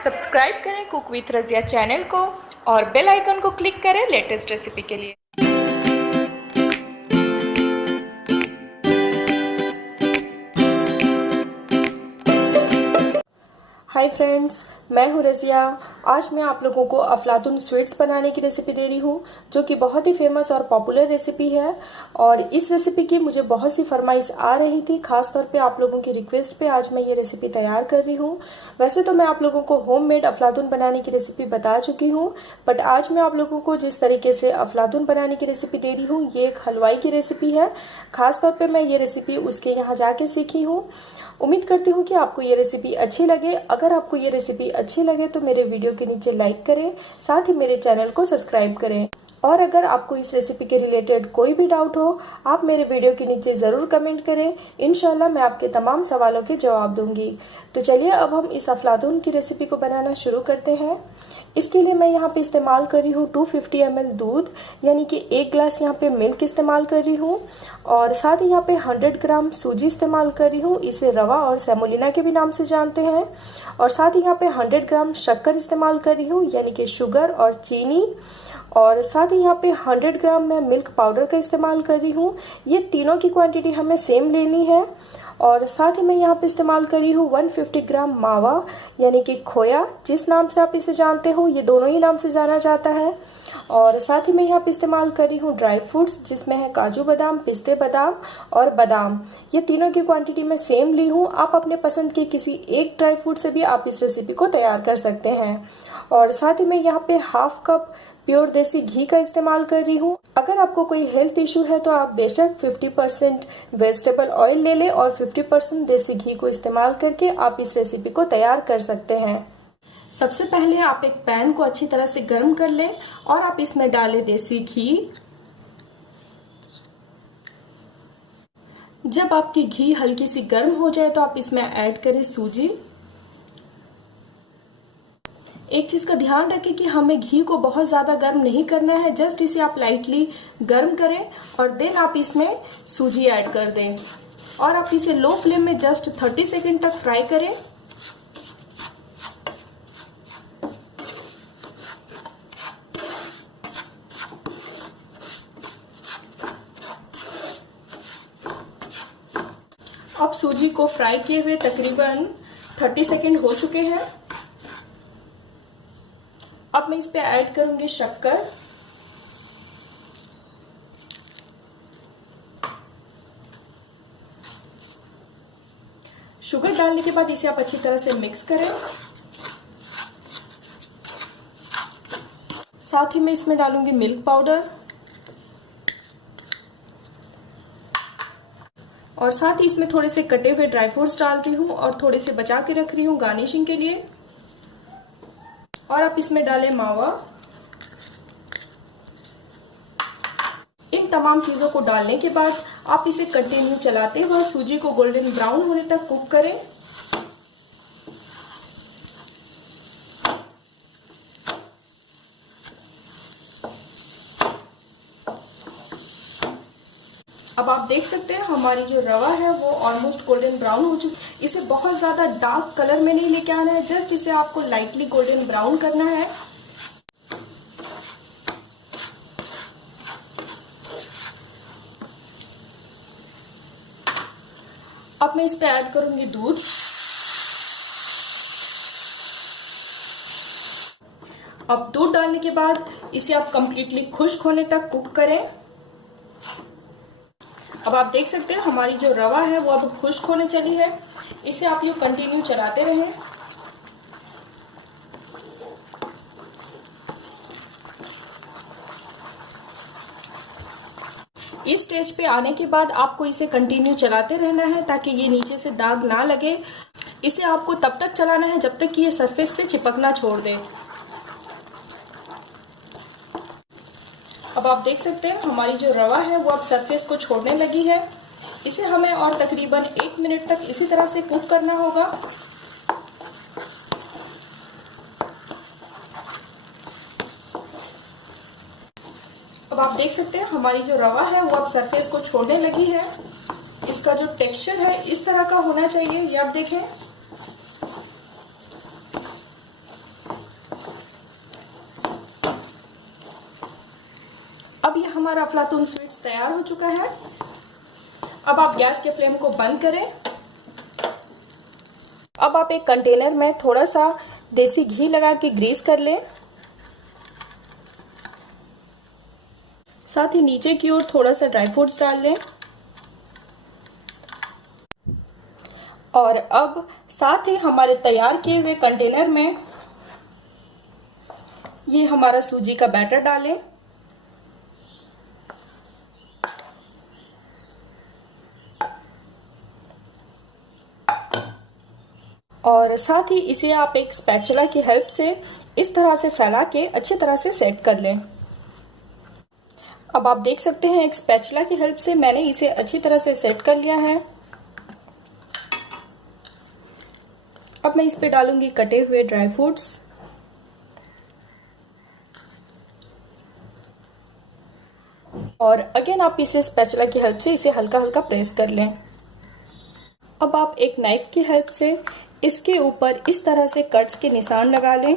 Subscribe करें cook with Razia channel को और बेल आइकन को क्लिक करें लेटेस्ट रेसिपी के लिए। हाय फ्रेंड्स, मैं हूँ रज़िया। आज मैं आप लोगों को अफलातून स्वीट्स बनाने की रेसिपी दे रही हूँ, जो कि बहुत ही फेमस और पॉपुलर रेसिपी है। और इस रेसिपी की मुझे बहुत सी फरमाइश आ रही थी, खास तौर पे आप लोगों की रिक्वेस्ट पे आज मैं ये रेसिपी तैयार कर रही हूँ। वैसे तो मैं आप लोगों को होममेड अफलातून बनाने की रेसिपी बता चुकी हूँ, बट आज मैं आप लोगों को जिस तरीके से अफलातून बनाने की रेसिपी दे रही हूँ, ये एक हलवाई की रेसिपी है। खास तौर पर मैं ये रेसिपी उसके यहाँ जाके सीखी हूँ। उम्मीद करती हूँ कि आपको ये रेसिपी अच्छी लगे। अगर आपको ये रेसिपी अच्छी लगे तो मेरे वीडियो के नीचे लाइक करें, साथ ही मेरे चैनल को सब्सक्राइब करें। और अगर आपको इस रेसिपी के रिलेटेड कोई भी डाउट हो, आप मेरे वीडियो के नीचे ज़रूर कमेंट करें। इंशाल्लाह मैं आपके तमाम सवालों के जवाब दूंगी। तो चलिए अब हम इस अफलातून की रेसिपी को बनाना शुरू करते हैं। इसके लिए मैं यहाँ पे इस्तेमाल कर रही हूँ 250 ml दूध, यानी कि 1 ग्लास यहाँ पे मिल्क इस्तेमाल कर रही हूँ। और साथ ही यहाँ पे 100 ग्राम सूजी इस्तेमाल कर रही हूँ, इसे रवा और सेमोलिना के भी नाम से जानते हैं। और साथ ही यहाँ पे 100 ग्राम शक्कर इस्तेमाल कर रही हूँ, यानी कि शुगर और चीनी। और साथ ही यहाँ पे 100 ग्राम मैं मिल्क पाउडर का इस्तेमाल कर रही हूँ। ये तीनों की क्वांटिटी हमें सेम लेनी है। और साथ ही मैं यहाँ पे इस्तेमाल कर रही हूँ 150 ग्राम मावा, यानी कि खोया, जिस नाम से आप इसे जानते हो, ये दोनों ही नाम से जाना जाता है। और साथ ही मैं यहाँ पे इस्तेमाल कर रही हूँ ड्राई फ्रूट्स, जिसमें है काजू बादाम, पिस्ते बादाम और बादाम। ये तीनों की क्वांटिटी मैं सेम ली हूँ। आप अपने पसंद के किसी एक ड्राई फ्रूट से भी आप इस रेसिपी को तैयार कर सकते हैं। और साथ ही मैं यहाँ पे हाफ कप प्योर देसी घी का इस्तेमाल कर रही हूँ। अगर आपको कोई हेल्थ इशू है तो आप बेशक 50% वेजिटेबल ऑयल ले लें और 50% देसी घी को इस्तेमाल करके आप इस रेसिपी को तैयार कर सकते हैं। सबसे पहले आप एक पैन को अच्छी तरह से गर्म कर लें और आप इसमें डालें देसी घी। जब आपकी घी हल्की सी गर्म हो जाए तो आप इसमें ऐड करें सूजी। एक चीज का ध्यान रखें कि हमें घी को बहुत ज्यादा गर्म नहीं करना है, जस्ट इसे आप लाइटली गर्म करें और देन आप इसमें सूजी ऐड कर दें। और आप इसे लो फ्लेम में जस्ट 30 सेकेंड तक फ्राई करें। अब सूजी को फ्राई किए हुए तकरीबन 30 सेकेंड हो चुके हैं। अब मैं इस पे ऐड करूंगी शक्कर। शुगर डालने के बाद इसे आप अच्छी तरह से मिक्स करें। साथ ही मैं इसमें डालूंगी मिल्क पाउडर और साथ ही इसमें थोड़े से कटे हुए ड्राई फ्रूट्स डाल रही हूँ और थोड़े से बचा के रख रही हूँ गार्निशिंग के लिए। और आप इसमें डालें मावा। इन तमाम चीजों को डालने के बाद आप इसे कंटिन्यू चलाते हुए सूजी को गोल्डन ब्राउन होने तक कुक करें। अब आप देख सकते हैं हमारी जो रवा है वो ऑलमोस्ट गोल्डन ब्राउन हो चुकी है। इसे बहुत ज्यादा डार्क कलर में नहीं लेके आना है, जस्ट इसे आपको लाइटली गोल्डन ब्राउन करना है। अब मैं इस पे ऐड करूंगी दूध। अब दूध डालने के बाद इसे आप कंप्लीटली खुश्क होने तक कुक करें। अब आप देख सकते हैं हमारी जो रवा है वो अब खुश्क होने चली है। इसे आप यूं कंटिन्यू चलाते रहें। इस स्टेज पे आने के बाद आपको इसे कंटिन्यू चलाते रहना है ताकि ये नीचे से दाग ना लगे। इसे आपको तब तक चलाना है जब तक कि ये सरफेस पे चिपकना छोड़ दे। अब आप देख सकते हैं हमारी जो रवा है वो अब सरफेस को छोड़ने लगी है। इसे हमें और तकरीबन 1 मिनट तक इसी तरह से कुक करना होगा। अब आप देख सकते हैं हमारी जो रवा है वो अब सरफेस को छोड़ने लगी है। इसका जो टेक्सचर है इस तरह का होना चाहिए, ये आप देखें। हमारा अफलातून स्वीट्स तैयार हो चुका है। अब आप गैस के फ्लेम को बंद करें। अब आप एक कंटेनर में थोड़ा सा देसी घी लगा के ग्रीस कर लें। साथ ही नीचे की ओर थोड़ा सा ड्राई फ्रूट्स डाल लें। और अब साथ ही हमारे तैयार किए हुए कंटेनर में ये हमारा सूजी का बैटर डालें। और साथ ही इसे आप एक स्पैचुला की हेल्प से इस तरह से फैला के अच्छी तरह से सेट कर लें। अब आप देख सकते हैं एक स्पैचुला की हेल्प से मैंने इसे अच्छी तरह से सेट कर लिया है। अब मैं इस पे डालूंगी कटे हुए ड्राई फ्रूट्स। और अगेन आप इसे स्पैचुला की हेल्प से इसे हल्का हल्का प्रेस कर लें। अब आप एक नाइफ की हेल्प से इसके ऊपर इस तरह से कट्स के निशान लगा लें।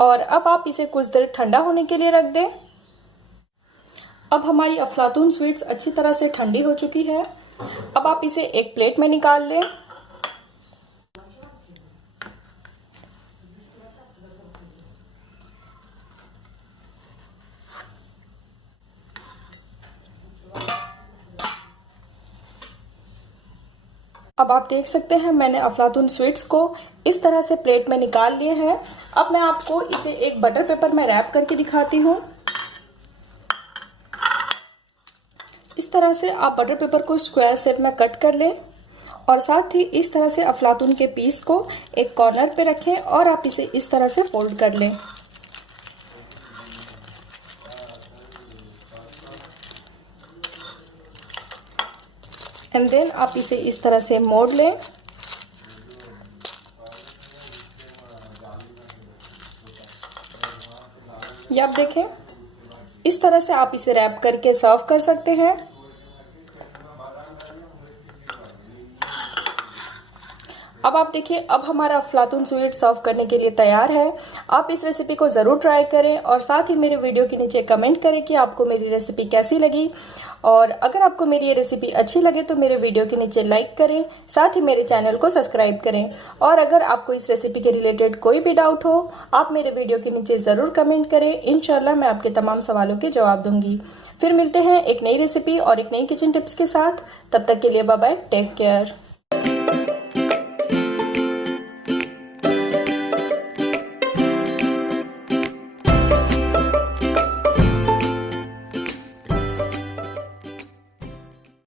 और अब आप इसे कुछ देर ठंडा होने के लिए रख दें। अब हमारी अफलातून स्वीट्स अच्छी तरह से ठंडी हो चुकी है। अब आप इसे एक प्लेट में निकाल लें। अब आप देख सकते हैं मैंने अफलातून स्वीट्स को इस तरह से प्लेट में निकाल लिए हैं। अब मैं आपको इसे एक बटर पेपर में रैप करके दिखाती हूँ। इस तरह से आप बटर पेपर को स्क्वायर शेप में कट कर लें और साथ ही इस तरह से अफलातून के पीस को एक कॉर्नर पे रखें और आप इसे इस तरह से फोल्ड कर लें। एंड देन आप इसे इस तरह से मोड़ लें। ये आप देखें इस तरह से आप इसे रैप करके सर्व कर सकते हैं। अब आप देखिए अब हमारा अफलातून स्वीट सर्व करने के लिए तैयार है। आप इस रेसिपी को ज़रूर ट्राई करें और साथ ही मेरे वीडियो के नीचे कमेंट करें कि आपको मेरी रेसिपी कैसी लगी। और अगर आपको मेरी ये रेसिपी अच्छी लगे तो मेरे वीडियो के नीचे लाइक करें, साथ ही मेरे चैनल को सब्सक्राइब करें। और अगर आपको इस रेसिपी के रिलेटेड कोई भी डाउट हो आप मेरे वीडियो के नीचे ज़रूर कमेंट करें। इंशाल्लाह मैं आपके तमाम सवालों के जवाब दूंगी। फिर मिलते हैं एक नई रेसिपी और एक नई किचन टिप्स के साथ। तब तक के लिए बाय बाय, टेक केयर।